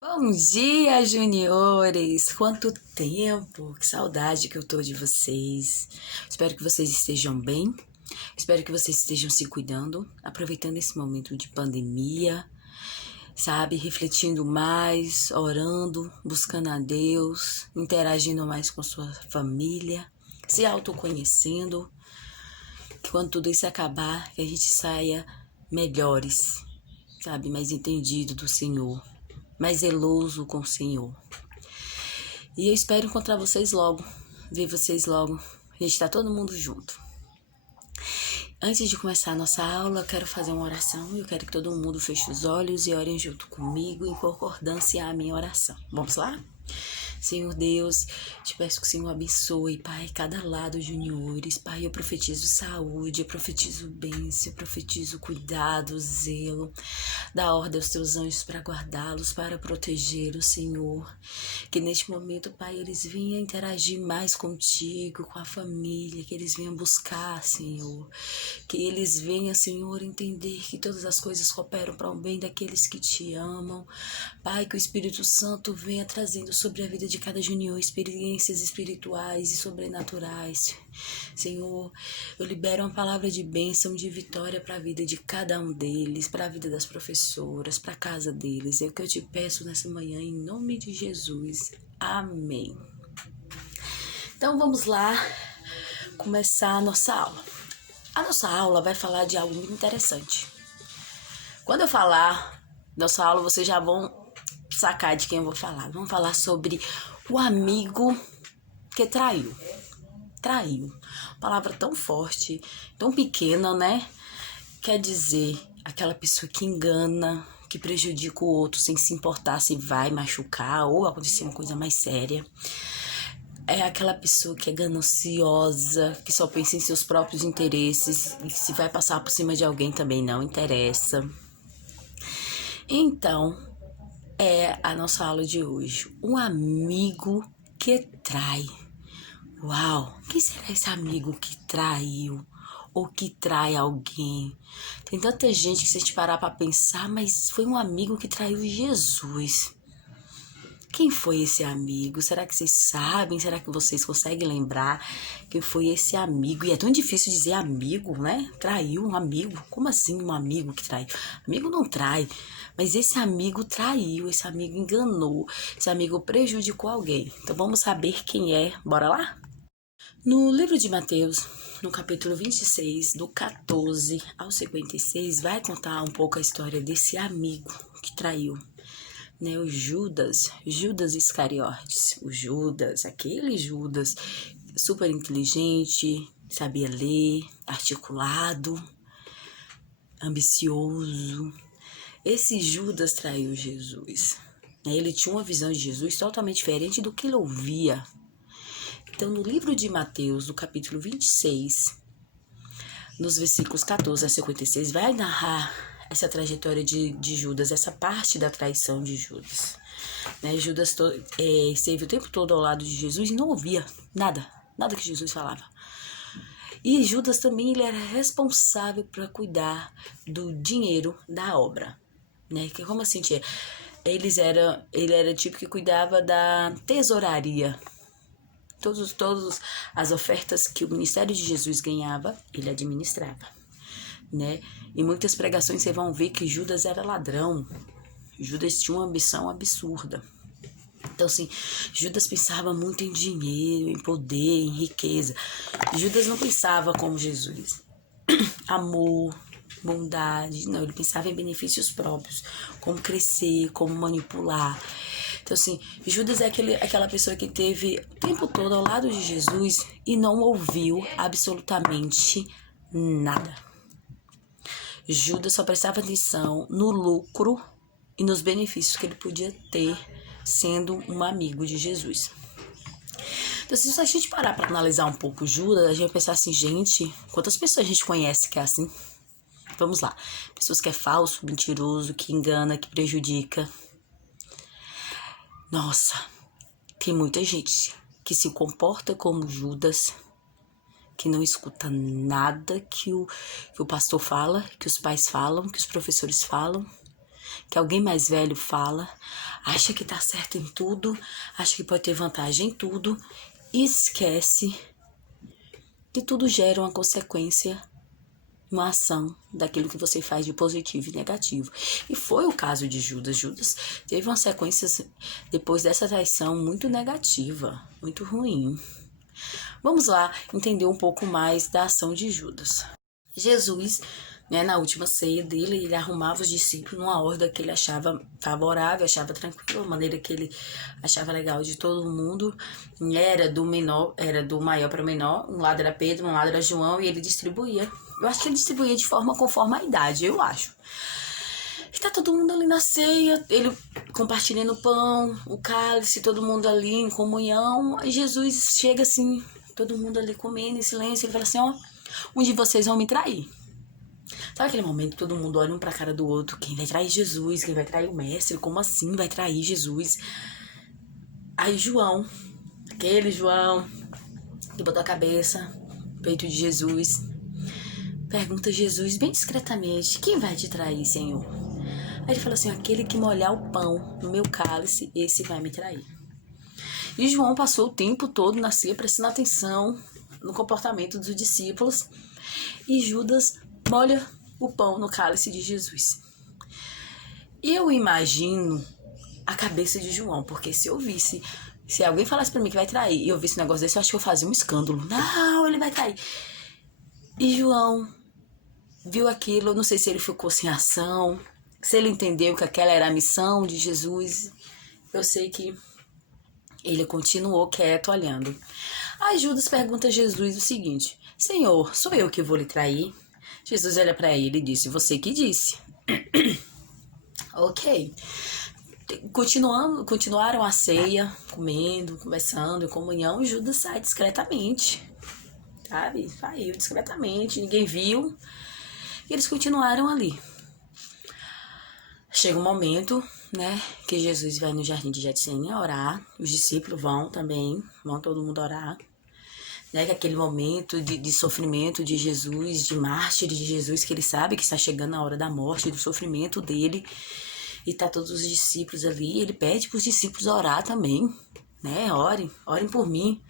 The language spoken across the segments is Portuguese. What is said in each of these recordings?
Bom dia, juniores! Quanto tempo! Que saudade que eu tô de vocês. Espero que vocês estejam bem. Espero que vocês estejam se cuidando, aproveitando esse momento de pandemia, sabe? Refletindo mais, orando, buscando a Deus, interagindo mais com sua família, se autoconhecendo. Que quando tudo isso acabar, que a gente saia melhores, sabe? Mais entendido do Senhor, mais zeloso com o Senhor. E eu espero encontrar vocês logo, ver vocês logo. A gente tá todo mundo junto. Antes de começar a nossa aula, eu quero fazer uma oração e eu quero que todo mundo feche os olhos e orem junto comigo em concordância à minha oração. Vamos lá? Senhor Deus, te peço que o Senhor abençoe, Pai, cada lado, juniores. Pai, eu profetizo saúde, eu profetizo bênção, eu profetizo cuidado, zelo. Dá ordem aos teus anjos para guardá-los, para protegê-los, Senhor. Que neste momento, Pai, eles venham interagir mais contigo, com a família, que eles venham buscar, Senhor. Que eles venham, Senhor, entender que todas as coisas cooperam para o bem daqueles que te amam. Pai, que o Espírito Santo venha trazendo sobre a vida de cada junior experiências espirituais e sobrenaturais. Senhor, eu libero uma palavra de bênção, de vitória para a vida de cada um deles, para a vida das professoras, para a casa deles. É o que eu te peço nessa manhã, em nome de Jesus. Amém. Então vamos lá começar a nossa aula. A nossa aula vai falar de algo muito interessante. Quando eu falar nossa aula, vocês já vão sacar de quem eu vou falar. Vamos falar sobre o amigo que traiu. Traiu. Palavra tão forte, tão pequena, né? Quer dizer, aquela pessoa que engana, que prejudica o outro sem se importar se vai machucar ou acontecer uma coisa mais séria. É aquela pessoa que é gananciosa, que só pensa em seus próprios interesses e se vai passar por cima de alguém também não interessa. Então, é a nossa aula de hoje. Um amigo que trai. Uau! Quem será esse amigo que traiu? Ou que trai alguém? Tem tanta gente que se a gente parar pra pensar, mas foi um amigo que traiu Jesus. Quem foi esse amigo? Será que vocês sabem? Será que vocês conseguem lembrar quem foi esse amigo? E é tão difícil dizer amigo, né? Traiu um amigo. Como assim um amigo que traiu? Amigo não trai. Mas esse amigo traiu, esse amigo enganou, esse amigo prejudicou alguém. Então vamos saber quem é. Bora lá? No livro de Mateus, no capítulo 26, do 14 ao 56, vai contar um pouco a história desse amigo que traiu. Né, o Judas Iscariotes, o Judas, aquele Judas super inteligente, sabia ler, articulado, ambicioso. Esse Judas traiu Jesus. Ele tinha uma visão de Jesus totalmente diferente do que ele ouvia. Então, no livro de Mateus, no capítulo 26, nos versículos 14 a 56, vai narrar essa trajetória de Judas, essa parte da traição de Judas. Né? Judas esteve o tempo todo ao lado de Jesus e não ouvia nada que Jesus falava. E Judas também ele era responsável para cuidar do dinheiro da obra. Né? Que como assim, tia? Ele era tipo que cuidava da tesouraria. Todas as ofertas que o ministério de Jesus ganhava, ele administrava. Né? Em muitas pregações vocês vão ver que Judas era ladrão. Judas tinha uma ambição absurda. Então, assim, Judas pensava muito em dinheiro, em poder, em riqueza. Judas não pensava como Jesus. Amor, bondade. Não, ele pensava em benefícios próprios. Como crescer, como manipular. Então, assim, Judas é aquela pessoa que teve o tempo todo ao lado de Jesus e não ouviu absolutamente nada. Judas só prestava atenção no lucro e nos benefícios que ele podia ter sendo um amigo de Jesus. Então, se a gente parar para analisar um pouco Judas, a gente vai pensar assim, gente, quantas pessoas a gente conhece que é assim? Vamos lá. Pessoas que é falso, mentiroso, que engana, que prejudica. Nossa, tem muita gente que se comporta como Judas, que não escuta nada que o pastor fala, que os pais falam, que os professores falam, que alguém mais velho fala, acha que tá certo em tudo, acha que pode ter vantagem em tudo, e esquece que tudo gera uma consequência, uma ação daquilo que você faz de positivo e negativo. E foi o caso de Judas. Judas teve uma sequência depois dessa traição muito negativa, muito ruim. Vamos lá entender um pouco mais da ação de Judas. Jesus, na última ceia dele, ele arrumava os discípulos numa ordem que ele achava favorável, achava tranquila, a maneira que ele achava legal de todo mundo. Era do maior para o menor, um lado era Pedro, um lado era João, e ele distribuía. Eu acho que ele distribuía de forma conforme a idade, eu acho. E tá todo mundo ali na ceia, ele compartilhando o pão, o cálice, todo mundo ali em comunhão. Aí Jesus chega assim, todo mundo ali comendo em silêncio, ele fala assim, ó, um de vocês vão me trair. Sabe aquele momento que todo mundo olha um pra cara do outro, quem vai trair Jesus, quem vai trair o mestre, como assim vai trair Jesus? Aí João, aquele João que botou a cabeça no peito de Jesus, pergunta a Jesus bem discretamente, quem vai te trair, Senhor? Aí ele fala assim, aquele que molhar o pão no meu cálice, esse vai me trair. E João passou o tempo todo na ceia prestando atenção no comportamento dos discípulos, e Judas molha o pão no cálice de Jesus. Eu imagino a cabeça de João, porque se alguém falasse pra mim que vai trair e eu visse um negócio desse, eu acho que eu fazia um escândalo. Não, ele vai trair. E João viu aquilo, eu não sei se ele ficou sem ação, se ele entendeu que aquela era a missão de Jesus. Eu sei que ele continuou quieto, olhando. Aí Judas pergunta a Jesus o seguinte, Senhor, sou eu que vou lhe trair? Jesus olha para ele e disse, você que disse. Ok. Continuaram a ceia, comendo, conversando, em comunhão, e Judas sai discretamente, sabe? Saiu discretamente, ninguém viu, e eles continuaram ali. Chega um momento, que Jesus vai no jardim de Getsemane orar, os discípulos vão também, vão todo mundo orar, que é aquele momento de sofrimento de Jesus, de mártir de Jesus, que ele sabe que está chegando a hora da morte, do sofrimento dele, e tá todos os discípulos ali, ele pede para os discípulos orar também, orem por mim,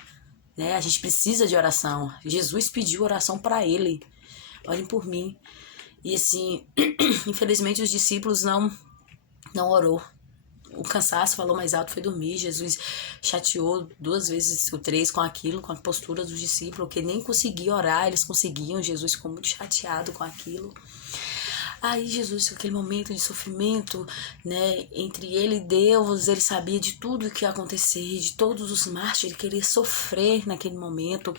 a gente precisa de oração, Jesus pediu oração para ele, orem por mim, e assim, infelizmente os discípulos não orou, o cansaço falou mais alto, foi dormir. Jesus chateou 2 vezes ou 3 com aquilo, com a postura dos discípulos, que nem conseguia orar, eles conseguiam. Jesus ficou muito chateado com aquilo. Aí Jesus, aquele momento de sofrimento, entre ele e Deus, ele sabia de tudo que ia acontecer, de todos os mártires que ele ia sofrer naquele momento.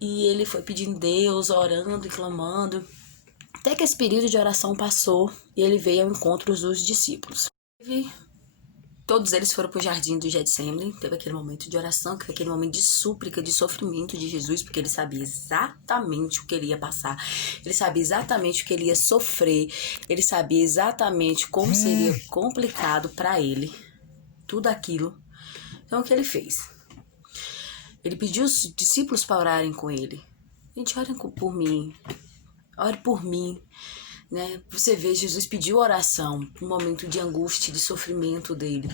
E ele foi pedindo a Deus, orando e clamando, até que esse período de oração passou e ele veio ao encontro dos discípulos. Todos eles foram para o jardim do Getsemane, teve aquele momento de oração, que foi aquele momento de súplica, de sofrimento de Jesus, porque ele sabia exatamente o que ele ia passar, ele sabia exatamente o que ele ia sofrer, ele sabia exatamente como seria complicado para ele, tudo aquilo. Então o que ele fez? Ele pediu os discípulos para orarem com ele. Gente, orem por mim, ore por mim. Você vê, Jesus pediu oração, um momento de angústia, de sofrimento dele.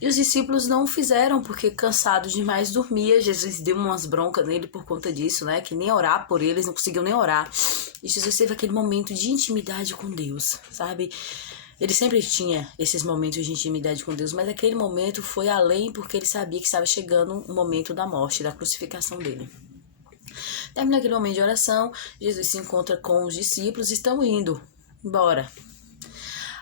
E os discípulos não o fizeram, porque cansados demais dormia. Jesus deu umas broncas nele por conta disso, que nem orar por eles, não conseguiam nem orar. E Jesus teve aquele momento de intimidade com Deus, sabe? Ele sempre tinha esses momentos de intimidade com Deus, mas aquele momento foi além, porque ele sabia que estava chegando o momento da morte, da crucificação dele. Termina aquele momento de oração, Jesus se encontra com os discípulos e estão indo embora.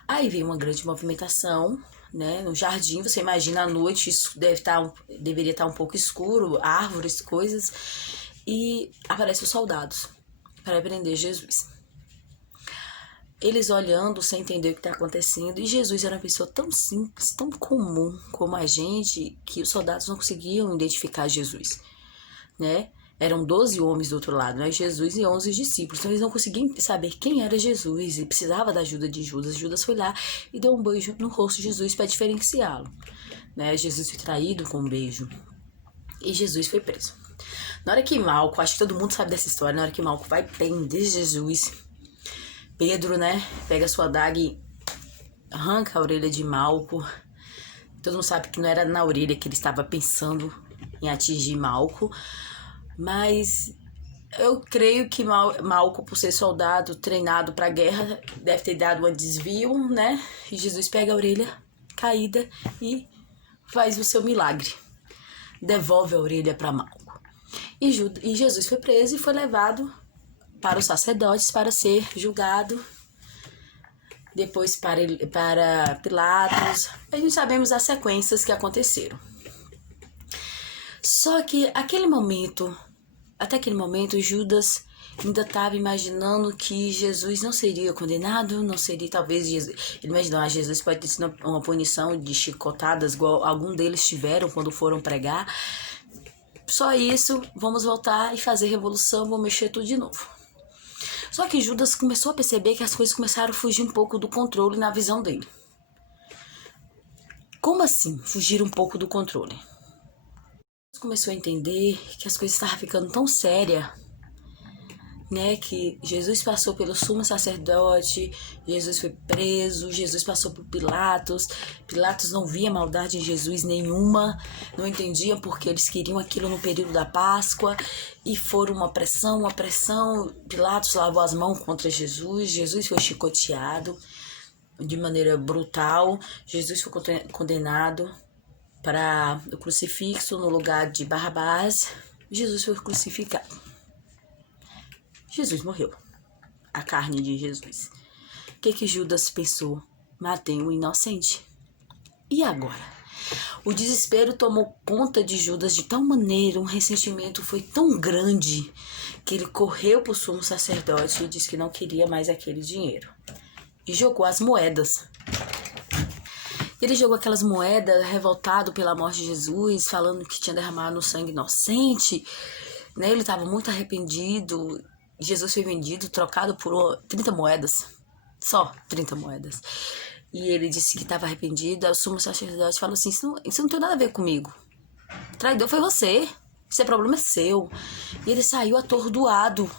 Aí vem uma grande movimentação, no jardim. Você imagina à noite, isso deveria estar um pouco escuro, árvores, coisas, e aparecem os soldados para prender Jesus. Eles olhando sem entender o que está acontecendo, e Jesus era uma pessoa tão simples, tão comum como a gente, que os soldados não conseguiam identificar Jesus, Eram 12 homens do outro lado, Jesus e 11 discípulos. Então eles não conseguiam saber quem era Jesus e precisava da ajuda de Judas. Judas foi lá e deu um beijo no rosto de Jesus para diferenciá-lo. Jesus foi traído com um beijo. E Jesus foi preso. Na hora que Malco, acho que todo mundo sabe dessa história, na hora que Malco vai prender Jesus, Pedro, pega sua adaga e arranca a orelha de Malco. Todo mundo sabe que não era na orelha que ele estava pensando em atingir Malco, mas eu creio que Malco, por ser soldado treinado para a guerra, deve ter dado um desvio, né? E Jesus pega a orelha caída e faz o seu milagre. Devolve a orelha para Malco. E Jesus foi preso e foi levado para os sacerdotes para ser julgado. Depois para Pilatos. A gente sabemos as sequências que aconteceram. Só que até aquele momento, Judas ainda estava imaginando que Jesus não seria condenado, não seria talvez Jesus. Ele imaginou, Jesus pode ter sido uma punição de chicotadas, igual algum deles tiveram quando foram pregar. Só isso, vamos voltar e fazer revolução, vamos mexer tudo de novo. Só que Judas começou a perceber que as coisas começaram a fugir um pouco do controle na visão dele. Como assim fugir um pouco do controle? Judas começou a entender que as coisas estavam ficando tão sérias, né, que Jesus passou pelo sumo sacerdote, Jesus foi preso, Jesus passou por Pilatos. Pilatos não via maldade em Jesus nenhuma, não entendia porque eles queriam aquilo no período da Páscoa, e foram uma pressão. Pilatos lavou as mãos contra Jesus, Jesus foi chicoteado de maneira brutal, Jesus foi condenado para o crucifixo no lugar de Barrabás, Jesus foi crucificado. Jesus morreu. A carne de Jesus. O que Judas pensou? Matei um inocente. E agora? O desespero tomou conta de Judas de tal maneira, um ressentimento foi tão grande, que ele correu para o sumo sacerdote e disse que não queria mais aquele dinheiro. E jogou as moedas. Ele jogou aquelas moedas revoltado pela morte de Jesus, falando que tinha derramado sangue inocente, né? Ele estava muito arrependido. Jesus foi vendido, trocado por 30 moedas. Só 30 moedas. E ele disse que estava arrependido. Aí o sumo sacerdote falou assim, isso não tem nada a ver comigo. O traidor foi você. Esse problema é seu. E ele saiu atordoado,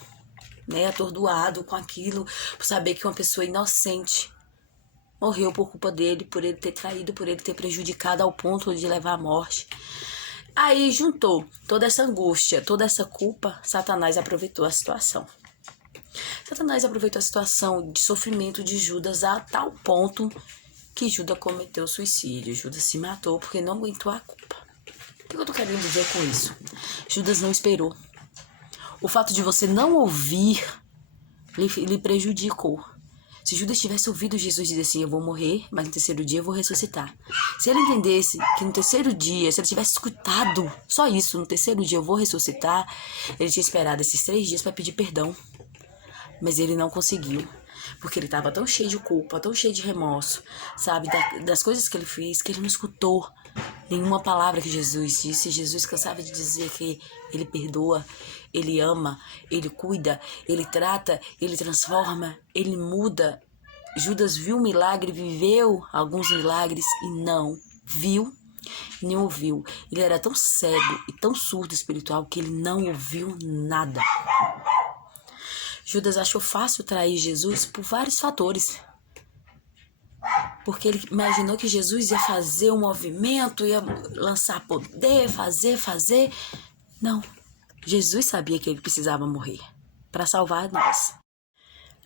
né? Atordoado com aquilo, por saber que uma pessoa inocente morreu por culpa dele, por ele ter traído, por ele ter prejudicado ao ponto de levar à morte. Aí juntou toda essa angústia, toda essa culpa, Satanás aproveitou a situação. Satanás aproveitou a situação de sofrimento de Judas a tal ponto que Judas cometeu suicídio. Judas se matou porque não aguentou a culpa. O que eu tô querendo dizer com isso? Judas não esperou. O fato de você não ouvir lhe prejudicou. Se Judas tivesse ouvido Jesus dizer assim, eu vou morrer, mas no terceiro dia eu vou ressuscitar. Se ele entendesse que no terceiro dia, se ele tivesse escutado só isso, no terceiro dia eu vou ressuscitar, ele tinha esperado esses 3 dias para pedir perdão. Mas ele não conseguiu, porque ele estava tão cheio de culpa, tão cheio de remorso, sabe, das coisas que ele fez, que ele não escutou nenhuma palavra que Jesus disse. Jesus cansava de dizer que ele perdoa, ele ama, ele cuida, ele trata, ele transforma, ele muda. Judas viu um milagre, viveu alguns milagres e não viu nem ouviu. Ele era tão cego e tão surdo espiritual que ele não ouviu nada. Judas achou fácil trair Jesus por vários fatores. Porque ele imaginou que Jesus ia fazer um movimento, ia lançar poder, fazer. Não. Jesus sabia que ele precisava morrer para salvar nós.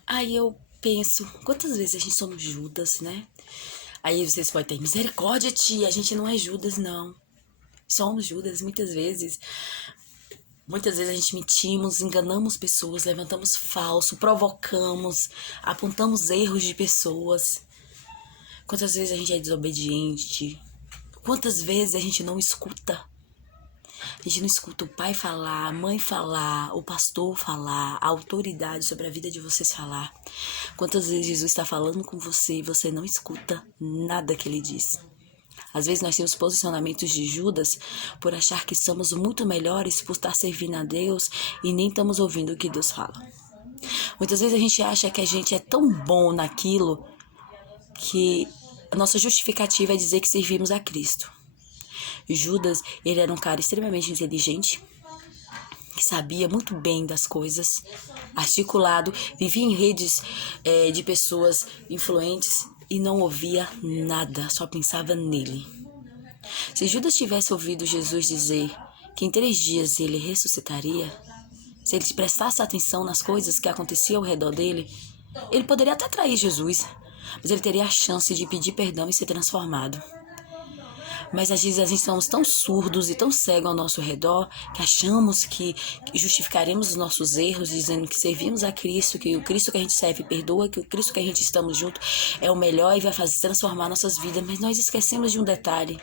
Aí eu penso, quantas vezes a gente somos Judas, né? Aí vocês podem ter misericórdia, tia, a gente não é Judas, não. Somos Judas muitas vezes. Muitas vezes a gente mentimos, enganamos pessoas, levantamos falso, provocamos, apontamos erros de pessoas. Quantas vezes a gente é desobediente? Quantas vezes a gente não escuta? A gente não escuta o pai falar, a mãe falar, o pastor falar, a autoridade sobre a vida de vocês falar. Quantas vezes Jesus está falando com você e você não escuta nada que ele diz? Às vezes nós temos posicionamentos de Judas por achar que somos muito melhores por estar servindo a Deus e nem estamos ouvindo o que Deus fala. Muitas vezes a gente acha que a gente é tão bom naquilo que a nossa justificativa é dizer que servimos a Cristo. Judas, ele era um cara extremamente inteligente, que sabia muito bem das coisas, articulado, vivia em redes de pessoas influentes, e não ouvia nada, só pensava nele. Se Judas tivesse ouvido Jesus dizer que em 3 dias ele ressuscitaria, se ele prestasse atenção nas coisas que aconteciam ao redor dele, ele poderia até trair Jesus, mas ele teria a chance de pedir perdão e ser transformado. Mas às vezes a gente estamos tão surdos e tão cegos ao nosso redor que achamos que justificaremos os nossos erros dizendo que servimos a Cristo, que o Cristo que a gente serve perdoa, que o Cristo que a gente estamos junto é o melhor e vai transformar nossas vidas. Mas nós esquecemos de um detalhe.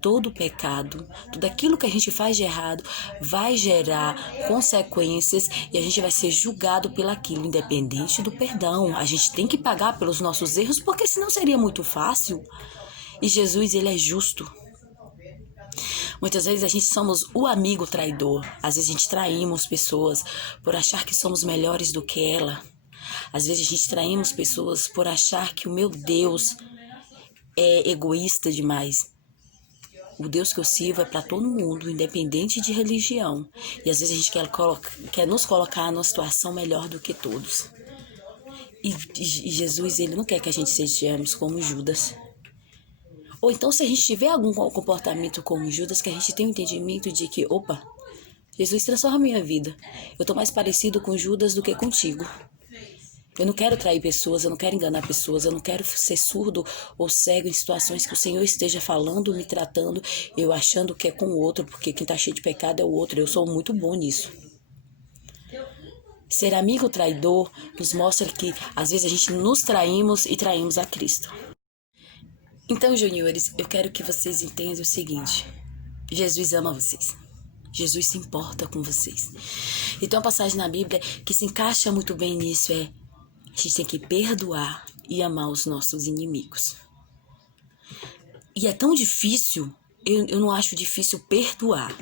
Todo pecado, tudo aquilo que a gente faz de errado vai gerar consequências e a gente vai ser julgado pelaquilo, independente do perdão. A gente tem que pagar pelos nossos erros, porque senão seria muito fácil. E Jesus, ele é justo. Muitas vezes a gente somos o amigo traidor. Às vezes a gente traímos pessoas por achar que somos melhores do que ela. Às vezes a gente traímos pessoas por achar que o meu Deus é egoísta demais. O Deus que eu sirvo é para todo mundo, independente de religião. E às vezes a gente quer nos colocar numa situação melhor do que todos. E Jesus, ele não quer que a gente sejamos como Judas. Ou então, se a gente tiver algum comportamento como Judas, que a gente tenha um entendimento de que, opa, Jesus transforma a minha vida. Eu estou mais parecido com Judas do que contigo. Eu não quero trair pessoas, eu não quero enganar pessoas, eu não quero ser surdo ou cego em situações que o Senhor esteja falando, me tratando, eu achando que é com o outro, porque quem está cheio de pecado é o outro. Eu sou muito bom nisso. Ser amigo traidor nos mostra que, às vezes, a gente nos traímos e traímos a Cristo. Então, juniores, eu quero que vocês entendam o seguinte. Jesus ama vocês. Jesus se importa com vocês. E tem uma passagem na Bíblia que se encaixa muito bem nisso, a gente tem que perdoar e amar os nossos inimigos. E é tão difícil, eu não acho difícil perdoar,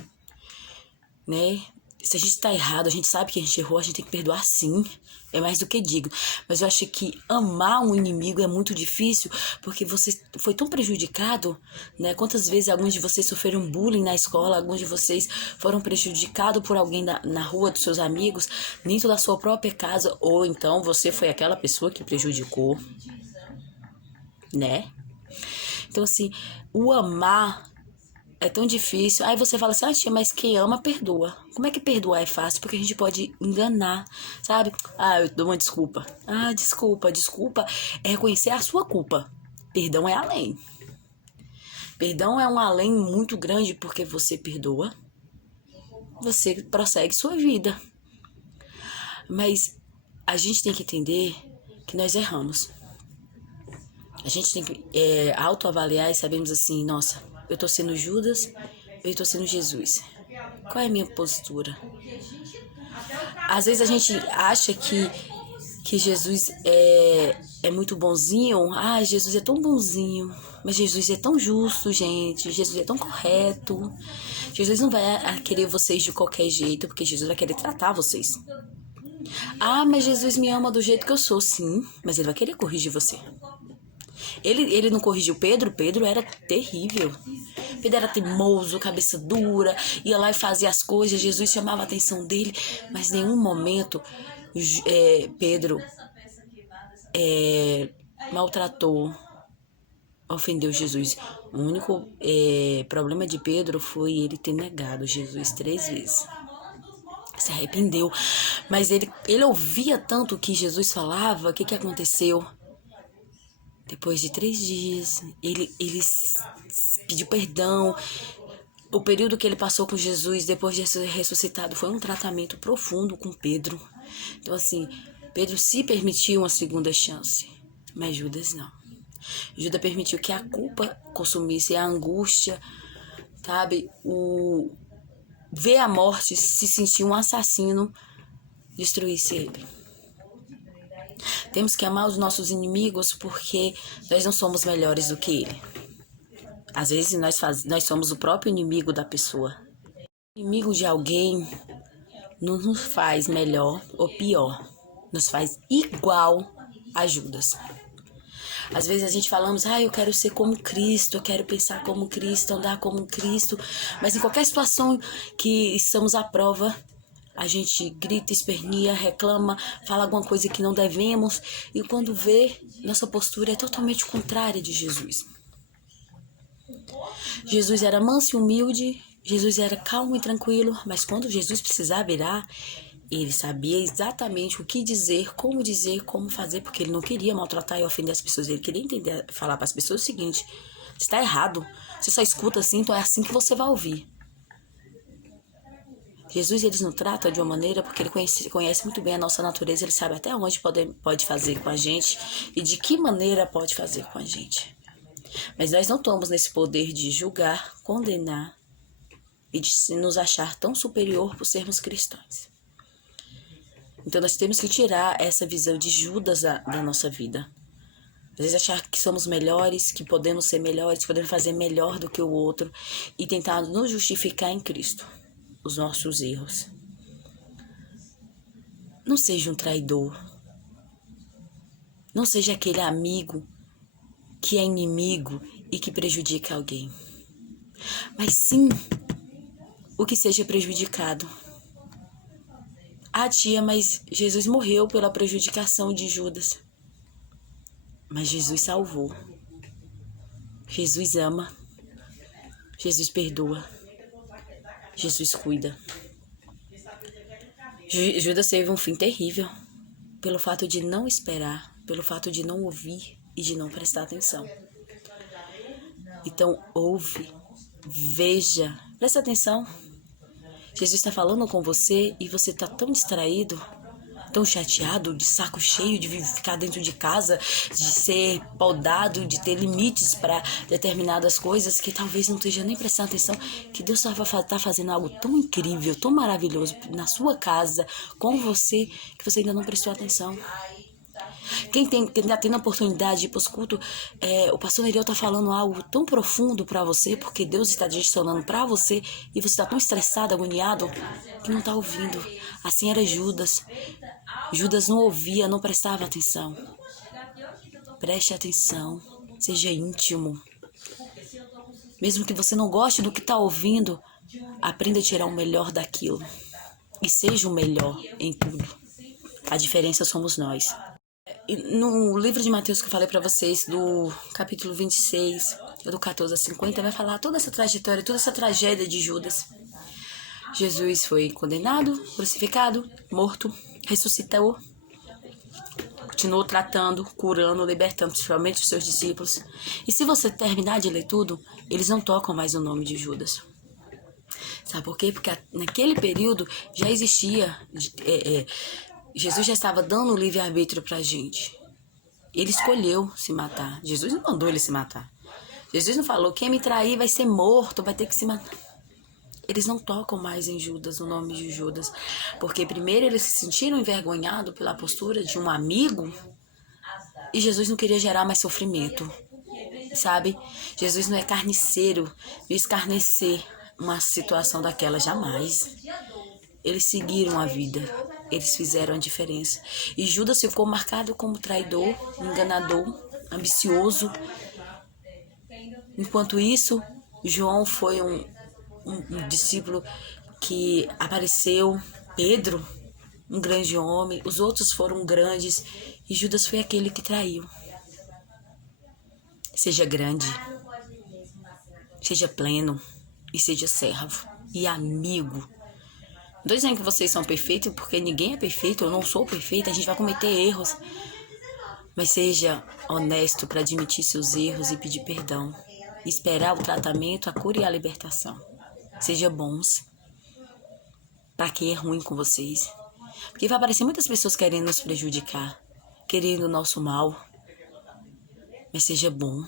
né? Se a gente tá errado, a gente sabe que a gente errou, a gente tem que perdoar sim. É mais do que digno. Mas eu acho que amar um inimigo é muito difícil, porque você foi tão prejudicado, né? Quantas vezes alguns de vocês sofreram bullying na escola, alguns de vocês foram prejudicados por alguém na rua, dos seus amigos, dentro da sua própria casa, ou então você foi aquela pessoa que prejudicou, né? Então, assim, o amar é tão difícil. Aí você fala assim, tia, mas quem ama, perdoa. Como é que perdoar é fácil? Porque a gente pode enganar, sabe? Eu dou uma desculpa. Desculpa é reconhecer a sua culpa. Perdão é além. Perdão é um além muito grande, porque você perdoa, você prossegue sua vida. Mas a gente tem que entender que nós erramos. A gente tem que autoavaliar e sabemos assim, nossa, eu tô sendo Judas, eu tô sendo Jesus. Qual é a minha postura? Às vezes a gente acha que Jesus é muito bonzinho. Jesus é tão bonzinho. Mas Jesus é tão justo, gente. Jesus é tão correto. Jesus não vai querer vocês de qualquer jeito, porque Jesus vai querer tratar vocês. Mas Jesus me ama do jeito que eu sou, sim. Mas ele vai querer corrigir você. Ele não corrigiu Pedro. Pedro era terrível. Pedro era teimoso, cabeça dura, ia lá e fazia as coisas. Jesus chamava a atenção dele, mas em nenhum momento Pedro maltratou, ofendeu Jesus. O único problema de Pedro foi ele ter negado Jesus 3 vezes. Se arrependeu, mas ele ouvia tanto o que Jesus falava. O que aconteceu? Depois de 3 dias, ele pediu perdão. O período que ele passou com Jesus, depois de ser ressuscitado, foi um tratamento profundo com Pedro. Então, assim, Pedro se permitiu uma segunda chance, mas Judas não. Judas permitiu que a culpa consumisse, a angústia, sabe? Ver a morte, se sentir um assassino, destruísse ele. Temos que amar os nossos inimigos porque nós não somos melhores do que ele. Às vezes nós somos o próprio inimigo da pessoa. O inimigo de alguém não nos faz melhor ou pior. Nos faz igual a Judas. Às vezes a gente falamos, eu quero ser como Cristo, eu quero pensar como Cristo, andar como Cristo. Mas em qualquer situação que estamos à prova, A gente grita, espernia, reclama, fala alguma coisa que não devemos. E quando vê, nossa postura é totalmente contrária de Jesus. Jesus era manso e humilde, Jesus era calmo e tranquilo, mas quando Jesus precisava virar, ele sabia exatamente o que dizer, como fazer, porque ele não queria maltratar e ofender as pessoas. Ele queria entender, falar para as pessoas o seguinte: você está errado, você só escuta assim, então é assim que você vai ouvir. Jesus, ele nos trata de uma maneira porque ele conhece muito bem a nossa natureza, ele sabe até onde pode fazer com a gente e de que maneira pode fazer com a gente. Mas nós não estamos nesse poder de julgar, condenar e de nos achar tão superior por sermos cristãos. Então nós temos que tirar essa visão de Judas da nossa vida. Às vezes achar que somos melhores, que podemos ser melhores, que podemos fazer melhor do que o outro e tentar nos justificar em Cristo os nossos erros. Não seja um traidor. Não seja aquele amigo que é inimigo e que prejudica alguém. Mas sim o que seja prejudicado. Ah, tia, mas Jesus morreu pela prejudicação de Judas. Mas Jesus salvou. Jesus ama. Jesus perdoa. Jesus cuida. Judas teve um fim terrível pelo fato de não esperar, pelo fato de não ouvir e de não prestar atenção. Então, ouve, veja, presta atenção. Jesus está falando com você e você está tão distraído, tão chateado, de saco cheio de ficar dentro de casa, de ser podado, de ter limites para determinadas coisas que talvez não esteja nem prestando atenção, que Deus está fazendo algo tão incrível, tão maravilhoso na sua casa, com você, que você ainda não prestou atenção. Quem está tendo a oportunidade de ir para os cultos, o pastor Nereu está falando algo tão profundo para você, porque Deus está direcionando para você e você está tão estressado, agoniado, que não está ouvindo. Assim era Judas. Judas não ouvia, não prestava atenção. Preste atenção, seja íntimo. Mesmo que você não goste do que está ouvindo, aprenda a tirar o melhor daquilo. E seja o melhor em tudo. A diferença somos nós. No livro de Mateus que eu falei para vocês, do capítulo 26, do 14 a 50, vai falar toda essa trajetória, toda essa tragédia de Judas. Jesus foi condenado, crucificado, morto, ressuscitou, continuou tratando, curando, libertando, principalmente os seus discípulos. E se você terminar de ler tudo, eles não tocam mais o nome de Judas. Sabe por quê? Porque naquele período já existia... Jesus já estava dando o livre-arbítrio pra gente. Ele escolheu se matar. Jesus não mandou ele se matar. Jesus não falou, quem me trair vai ser morto, vai ter que se matar. Eles não tocam mais em Judas, o nome de Judas. Porque primeiro eles se sentiram envergonhados pela postura de um amigo. E Jesus não queria gerar mais sofrimento. Sabe? Jesus não é carniceiro, não escarnecer uma situação daquela, jamais. Eles seguiram a vida. Eles fizeram a diferença. E Judas ficou marcado como traidor, enganador, ambicioso. Enquanto isso, João foi um discípulo que apareceu. Pedro, um grande homem. Os outros foram grandes. E Judas foi aquele que traiu. Seja grande. Seja pleno. E seja servo. E amigo. Não estou dizendo que vocês são perfeitos, porque ninguém é perfeito, eu não sou perfeita, a gente vai cometer erros. Mas seja honesto para admitir seus erros e pedir perdão. Esperar o tratamento, a cura e a libertação. Seja bons. Para quem é ruim com vocês. Porque vai aparecer muitas pessoas querendo nos prejudicar, querendo o nosso mal. Mas seja bom.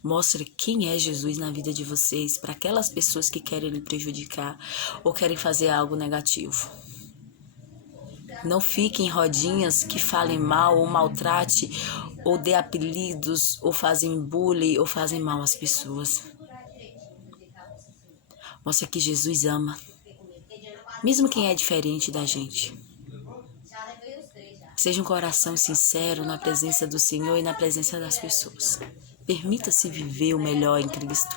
Mostre quem é Jesus na vida de vocês para aquelas pessoas que querem lhe prejudicar ou querem fazer algo negativo. Não fique em rodinhas que falem mal ou maltrate ou dê apelidos ou fazem bullying ou fazem mal às pessoas. Mostre que Jesus ama, mesmo quem é diferente da gente. Seja um coração sincero na presença do Senhor e na presença das pessoas. Permita-se viver o melhor em Cristo.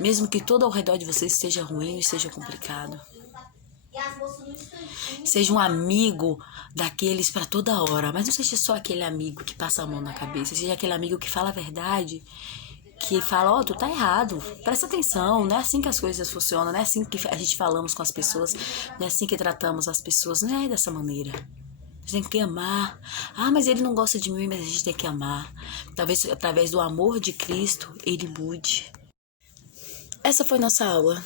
Mesmo que todo ao redor de você esteja ruim e esteja complicado. Seja um amigo daqueles para toda hora, mas não seja só aquele amigo que passa a mão na cabeça, seja aquele amigo que fala a verdade, que fala, ó, tu tá errado, presta atenção, não é assim que as coisas funcionam, não é assim que a gente falamos com as pessoas, não é assim que tratamos as pessoas, não é dessa maneira. A gente tem que amar. Ah, mas ele não gosta de mim, mas a gente tem que amar. Talvez através do amor de Cristo, ele mude. Essa foi nossa aula.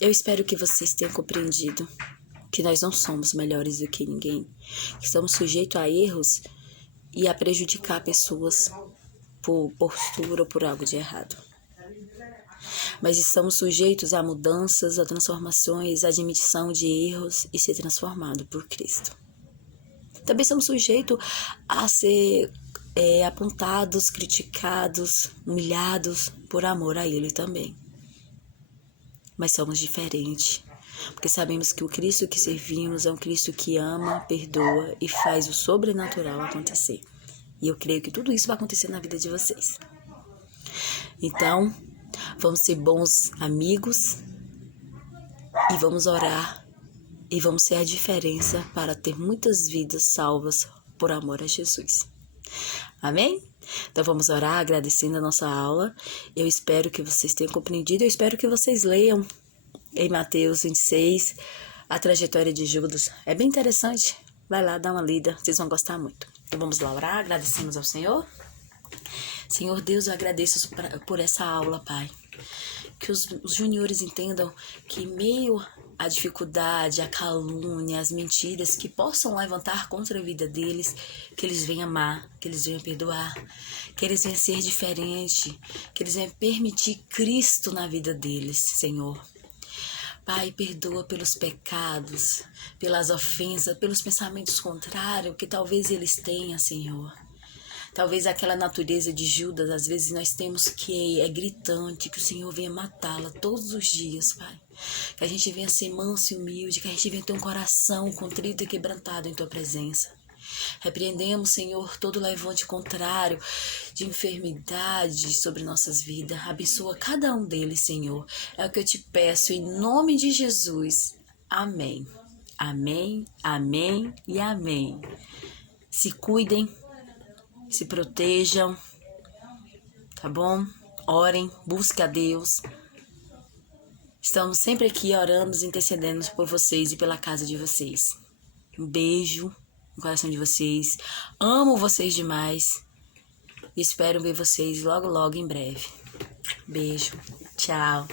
Eu espero que vocês tenham compreendido que nós não somos melhores do que ninguém, que estamos sujeitos a erros e a prejudicar pessoas por postura ou por algo de errado. Mas estamos sujeitos a mudanças, a transformações, a admissão de erros e ser transformado por Cristo. Também somos sujeitos a ser apontados, criticados, humilhados por amor a Ele também. Mas somos diferentes, porque sabemos que o Cristo que servimos é um Cristo que ama, perdoa e faz o sobrenatural acontecer. E eu creio que tudo isso vai acontecer na vida de vocês. Então, vamos ser bons amigos e vamos orar e vamos ser a diferença para ter muitas vidas salvas por amor a Jesus. Amém? Então vamos orar agradecendo a nossa aula. Eu espero que vocês tenham compreendido. Eu espero que vocês leiam em Mateus 26 a trajetória de Judas. É bem interessante. Vai lá, dá uma lida. Vocês vão gostar muito. Então vamos lá orar. Agradecemos ao Senhor. Senhor Deus, eu agradeço por essa aula, Pai. Que os juniores entendam que meio à dificuldade, à calúnia, às mentiras que possam levantar contra a vida deles, que eles venham amar, que eles venham perdoar, que eles venham ser diferentes, que eles venham permitir Cristo na vida deles, Senhor. Pai, perdoa pelos pecados, pelas ofensas, pelos pensamentos contrários que talvez eles tenham, Senhor. Talvez aquela natureza de Judas, às vezes nós temos que é gritante, que o Senhor venha matá-la todos os dias, Pai. Que a gente venha ser manso e humilde, que a gente venha ter um coração contrito e quebrantado em Tua presença. Repreendemos, Senhor, todo levante contrário de enfermidade sobre nossas vidas. Abençoa cada um deles, Senhor. É o que eu te peço em nome de Jesus. Amém. Amém, amém e amém. Se cuidem. Se protejam, tá bom? Orem, busquem a Deus. Estamos sempre aqui orando, intercedendo por vocês e pela casa de vocês. Um beijo no coração de vocês. Amo vocês demais. E espero ver vocês logo, logo em breve. Beijo. Tchau.